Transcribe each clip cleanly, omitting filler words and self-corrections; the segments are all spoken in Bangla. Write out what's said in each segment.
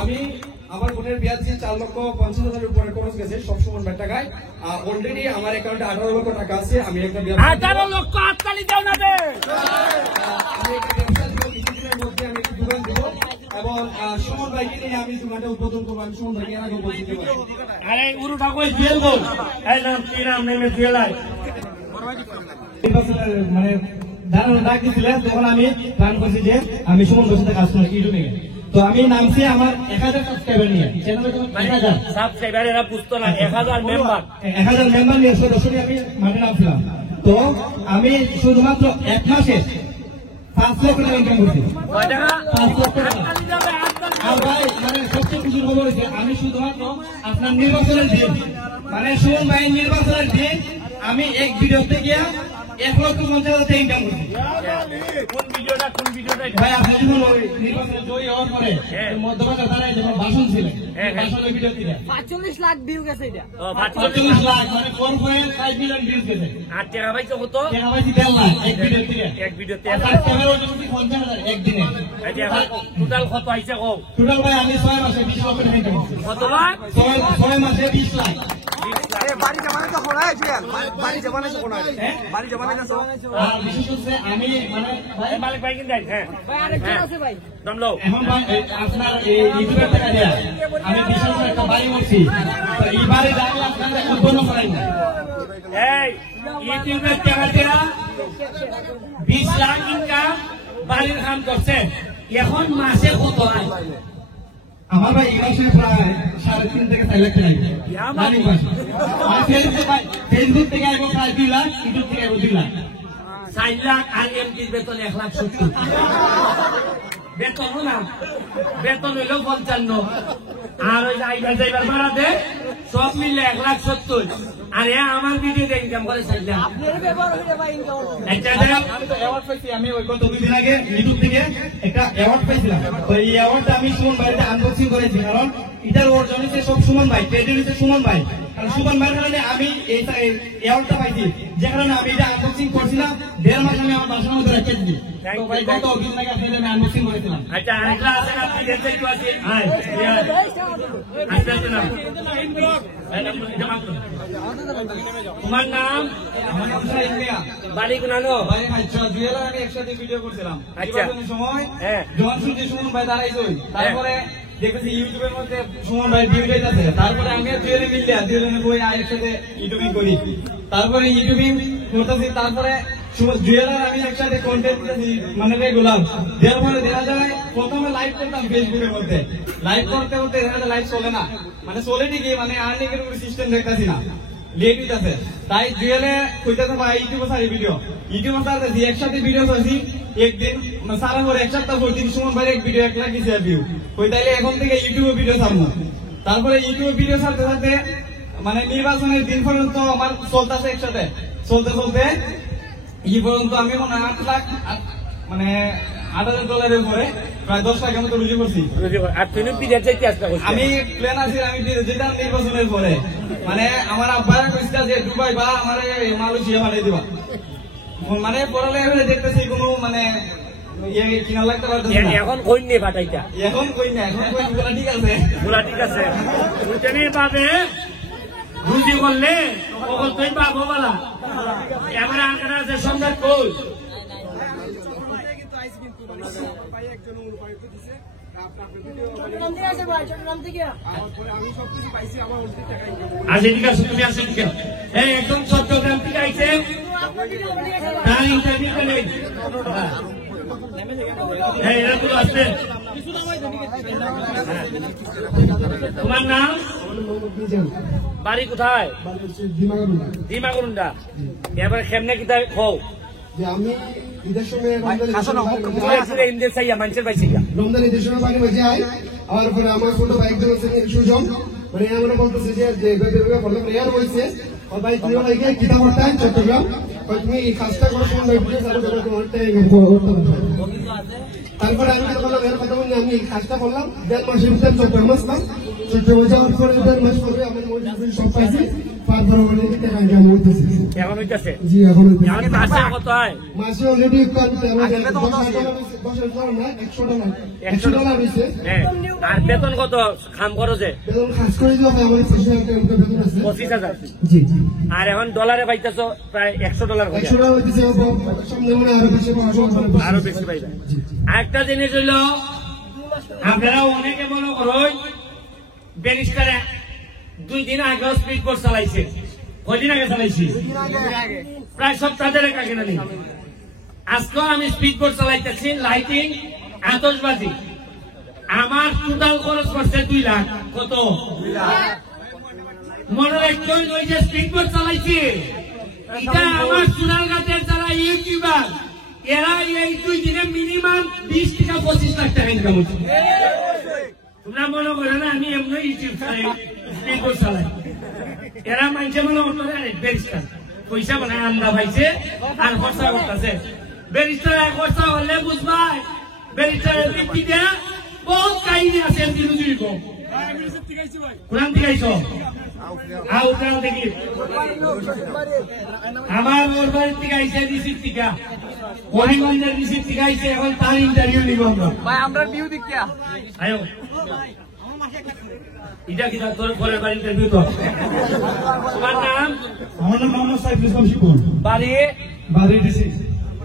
আমি আমার বোনের বিয়া দিয়ে 4,50,000 উপরে খরচ গেছে সব সুমন ভাই টাকায়। অলরেডি আমার অ্যাকাউন্টে 18 লক্ষ টাকা আছে। আমি একটা 18 লক্ষ আটকালি দাও না রে। আমি একটা ব্যবসা দিব, কিছুদিনের মধ্যে আমি একটা দোকান দিব এবং সুমন ভাইকে নিয়ে আমি দোকানটা উদ্বোধন করবো। আমি সুমন ভাইকে এর আগে বলতে পারি। আরে উরুটা কই জেল গো, এই নাম কি নাম নেমে জেলায় মানে দাঁড়ানো ডাক দিয়েছিলেন, তখন আমি প্ল্যান করছি যে আমি সুমন ভাইয়ের সাথে কাজ করি ইউটিউবে। তো আমি নামছি আমার 1000 সাবস্ক্রাইবার নিয়ে, চ্যানেলে 1000 সাবস্ক্রাইবার, এরা বুঝতো না 1000 মেম্বার নিয়ে সরাসরি আমি মাঠে নামছিলাম। তো আমি শুধুমাত্র 1 মাসে 5 লক্ষ টাকা ইনকাম করছি। 5 লক্ষ টাকা। আর ভাই মানে সবচেয়ে খুশির খবর হচ্ছে আমি শুধুমাত্র আপনার নির্বাচনের দিন, মানে সুমন ভাইয়ের নির্বাচনের দিন আমি এক ভিডিওতে গিয়ে 1,50,000 টাকা ইনকাম করছি। কোন ভিডিওটা ভাই? আপনি যখন নির্বাচনে জয়ী হওয়ার পরে মধ্যবাজার দাঁড়ায় যখন ভাষণ ছিলেন, ভাষণের ভিডিও ছিল 45 লাখ ভিউ গেছে। এটা 45 লাখ মানে 4.5 মিলিয়ন ভিউজ গেছে। আর টাকা পাইছো কত? টাকা পাইছি 1.5 লাখ এক ভিডিওতে। আর ক্যামেরা ওজন 50,000 একদিনে। এটা টোটাল কত আইছে কও? টোটাল ভাই আমি 6 মাসে 20 লক্ষ টাকা ইনকাম করছি। কত লাখ? 6 মাসে 20 লাখ। বাড়ি জমানে তো কোনায় ছিলেন, বাড়ি জমানে তো কোনায়, বাড়ি জমানে তো। আর বিশেষ করে আমি মানে ভাই মালিক ভাই কিন যাই। হ্যাঁ ভাই আরেকটা আছে ভাই দমলো। এখন ভাই আপনার এই ইউটিউবের টাকা দিয়া আমি বিশেষ করে একটা বাড়ি করছি। তো এই বাড়ি দাঁড়িয়ে আপনাদের উদ্বোধন করাই না। এই ইউটিউবের টাকা দিয়া 20 লাখ ইনকাম বাড়ির কাম করছে। এখন মাসে কত হয়? আমার ভাই এই মাসে প্রায় 3.5 থেকে 4 লাখ টাকা। ফেসবুক থেকে আইব প্রায় 2 লাখ, ইউটিউব থেকে আইব 2 লাখ। 4 লাখ আর এমপির বেতন 1,70,000 বেতন না, বেতন হইল 55। আর ওই আইবার যাইবার ভাড়া দে সব মিলে 1,70,000। আর আমার ভিডিওতে ইনকাম করে 4 লাখ। আমি তো অ্যাওয়ার্ড পাইছি, আমি ওই গত 2 দিন আগে ইউটিউব থেকে একটা অ্যাওয়ার্ড পাইছিলাম। তো এই অ্যাওয়ার্ডটা আমি সুমন ভাইতে আনবক্সিং করেছি, কারণ এটার অর্জন হচ্ছে সব সুমন ভাই, ক্রেডিট হচ্ছে সুমন ভাই। কারণ সুমন ভাইয়ের কারণে আমি এই অ্যাওয়ার্ডটা পাইছি, যে কারণে আমি এটা আনবক্সিং করছিলাম। 1.5 মাস আমি আমার বাসার মধ্যে রেখে দিই। তো ভাই গত 2 দিন আগে আপনাদের আমি আনবক্সিং করেছিলাম। আচ্ছা আরেকটা আছে না, আপনি দেখতে একটু আছে। হ্যাঁ আচ্ছা না তোমার নাম? আমার নাম সাইদ মিয়া। বাড়ি কোনানো? ভাই আচ্ছা জুয়েলার আমি একসাথে ভিডিও করছিলাম। আচ্ছা সময় হ্যাঁ যখন শুনছি সুমন ভাই দাঁড়াইছই, তারপরে দেখেছি ইউটিউবের মধ্যে সুমন ভাই ভিডিও আছে। তারপরে আমি জুয়েলে মিললে দুজনে বই একসাথে ইউটিউবিং করি। তারপরে ইউটিউবিং করতেছি, তারপরে জুয়েলার আমি একসাথে কন্টেন্ট দিতেছি মানে রেগুলার। দেওয়ার পরে দেখা যায় প্রথমে লাইভ করতাম ফেসবুকের মধ্যে, লাইভ করতে করতে দেখা যায় লাইভ চলে না, মানে চলে ঠিকই মানে আর্নিং এর কোনো সিস্টেম দেখতেছি না, লেট হইতেছে। তাই জুয়েলে কইতেছে ভাই ইউটিউবে সারি ভিডিও, ইউটিউবে সারতেছি একসাথে ভিডিও করছি। একদিন সারা পরে 1 সপ্তাহ পর দিন সুমন ভাইয়ের এক ভিডিও 1 লাখ দিছে ভিউ। কই তাইলে এখন থেকে ইউটিউবে ভিডিও ছাড়বো। তারপরে ইউটিউবে ভিডিও ছাড়তে ছাড়তে মানে নির্বাচনের দিন পর্যন্ত আমার চলতেছে একসাথে, চলতে চলতে পর্যন্ত আমি মনে হয় 8 লাখ মানে $8,000 উপরে প্রায় 10 লাখের মতো রুজি করছি। আমি প্ল্যান আছে আমি যেতাম নির্বাচনের পরে, মানে আমার আব্বারা কইছিল যে দুবাই বা আমার মালয়েশিয়া বানিয়ে দিবা। মানে পড়ালেখা দেখতেছি কোনো মানে কিনা লাগতে পারতেছি না। এখন কই নে পাঠাইতা? এখন কই না, এখন কই গুলা ঠিক আছে, গুলা ঠিক আছে। বুঝতে পাবে রুজি করলে ওগুলো তুই পাবো বলা। ক্যামেরা আনকার আছে সম্রাট কই? আচ্ছা ঠিক আছে, তুমি আসো ঠিক আছে। এই একদম চট্টগ্রাম থেকে আইছে, তার ইন্টারভিউটা নেই। এরা তো আসছে। তোমার নাম? বাড়ি কোথায়? দিমাগুন্ডা। এবার কেমনে কি তাই খাও? আমি ঈদের সময় মানুষের পাইছি রমজান ঈদের সময় পানি বেঁচে আয়। আর পরে আমার ছোট বাইক সুজন মানে আমরা বলতেছে যে এয়ার বলছে ভাই তুমি ভাইকে কিতা করতে চট্টগ্রাম, তুমি এই কাজটা করো তারপরে আমি বললাম এর কথা বললে আমি এই কাজটা করলাম 1.5 মাসের ভিতরে চট্টগ্রাম আসলাম। চট্টগ্রামে যাওয়ার পরে 1.5 মাস পরে আমার মজুরি সব পাইছি তারপরে বলে টাকা ইনকাম হইতেছে এখন হইতাছে জি এখন হইতেছে এখন মাসে কত হয় মাসে অলরেডি $10 হইছে হ্যাঁ আর বেতন কত কাম করো যে বেতন খাস করে দিও ভাই আমার 25,000 টাকা বেতন আছে 25,000 জি জি আর এখন ডলারে পাইতেছো প্রায় $100 করে $100 হইতেছে সামনে মানে আরো বেশি পাইবা আরেকটা জিনিস হইলো আপনারা অনেকে মনে করুন ব্যারিস্টারে 2 দিন আগে স্পিড বোট চালাইছে কয়দিন আগে চালাইছি প্রায় সপ্তাহ দেড়েক আগে না আজকেও আমি স্পিড বোট চালাইতেছি লাইটিং আতশবাজি আমার টোটাল খরচ পড়ছে 2 লাখ কত 2 লাখ মনে রাখবেন ওই যে স্পিড বোট চালাইছি এটা আমার সোনারগাঁতের যারা ইউটিউবার এরা এই 2 দিনে মিনিমাম 20 থেকে 25 লাখ টাকা ইনকাম হচ্ছে তোমরা মনে করো না আমি এমনি ইউটিউব চালাই স্পিড বোট চালাই এরা মানছে মনে করে ব্যারিস্টার পয়সা মানে আমরা পাইছে আর খরচা করতেছে ব্যারিস্টার খরচা হলে বুঝবাই ব্যারিস্টারের বৃত্তি দেয়া বহুত কাহিনী আছে কোরআন থেকে আইছো দেখি আমার ওর বাড়ির থেকে আইসে রিসিপ্ট থেকে করিমগঞ্জের রিসিপ্ট থেকে আইসে এখন তার ইন্টারভিউ নিব আমরা ভিউ দেখিয়া আয়ো এটা কি তোর ঘরের বাড়ি ইন্টারভিউ তো তোমার নাম আমার নাম মোহাম্মদ সাইফুল ইসলাম শিপন বাড়ি ডিসি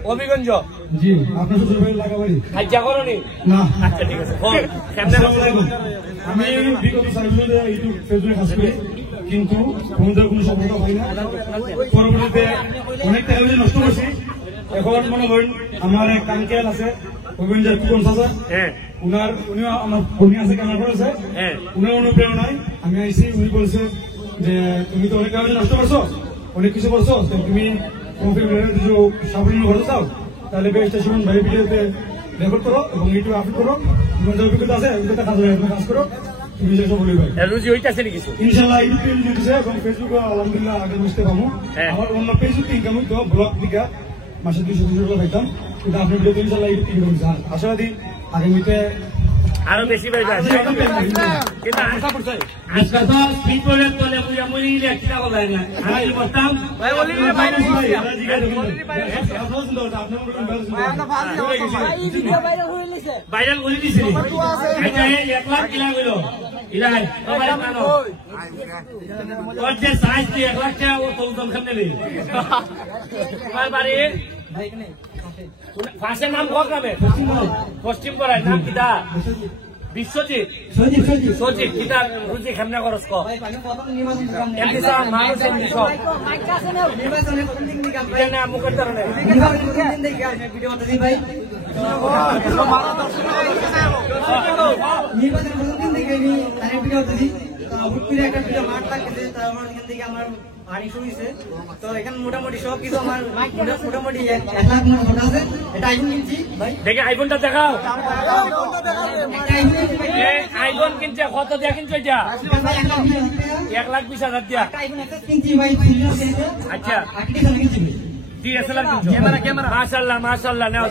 হবিগঞ্জ জি আপনার শ্বশুর বাড়ির লাগা বাড়ি খাইজা করনি না আচ্ছা ঠিক আছে কেমনে আমি বিগত 4 বছর ধরে ইউটিউব ফেসবুকে কাজ করি কিন্তু কোনোদের কোনো সফলতা পাই না পরবর্তীতে অনেক টাকা পয়সা নষ্ট করছি এখন মনে করেন আমার এক আঙ্কেল আছে হবিগঞ্জের কুপন চাচা উনিও আমার ফোনে আছে কেনার করেছে উনার অনুপ্রেরণায় আমি আইসি উনি বলছে যে তুমি তো অনেক টাকা পয়সা নষ্ট করছো অনেক কিছু করছো তো তুমি সাফল্য করতে চাও তাহলে বেশটা সুমন ভাই ভিডিওতে রেকর্ড করো এবং ইউটিউবে আপলোড করো তোমার যে অভিজ্ঞতা আছে অভিজ্ঞতা কাজ করো তুমি যে সব বলি ভাই রুজি হইতাছে নাকি ইনশাল্লাহ ইউটিউবে রুজি দিছে এবং ফেসবুকে আলহামদুলিল্লাহ আগে বুঝতে পাবো আমার অন্য ফেসবুক ইনকাম হইতো ব্লগ দিকে মাসে 200 টাকা পাইতাম কিন্তু আপনার ভিডিওতে ইনশাল্লাহ ইউটিউব ইনকাম হচ্ছে আশাবাদী আগামীতে আরো বেশি পাইবা কিন্তু আশা করছে আজকে তো স্পিড বোর্ডের তলে বুঝা মুড়ি একটা কথা না আমি বলতাম ভাই বলি ভাইরাল করে দিছে এটা 1 লাখ কিলা কইল ইলাই ওর যে সাইজ 1 লাখ টাকা ও তো দম খানে নেই তোমার বাড়ি ফাঁসের নাম কত নামে পশ্চিম পড়ায় নাম কিটা বিশ্বজিৎ সজিৎ কিটা রুজি খামনা করস কো এমনি সব মানুষ এমনি সব এটা মুখের ধরনে বাড়ি শুয়েছে তো এখানে মোটামুটি সব কিছু আমার মোটামুটি 1 লাখ মতো আছে এটা আইফোন কিনছি ভাই দেখে আইফোনটা দেখাও আইফোন কিনছে কত দিয়া কিনছো এটা 1,20,000 দিয়া আইফোন একটা কিনছি ভাই আচ্ছা কিনছি DSLR কিনছো ক্যামেরা মাশাআল্লাহ নাও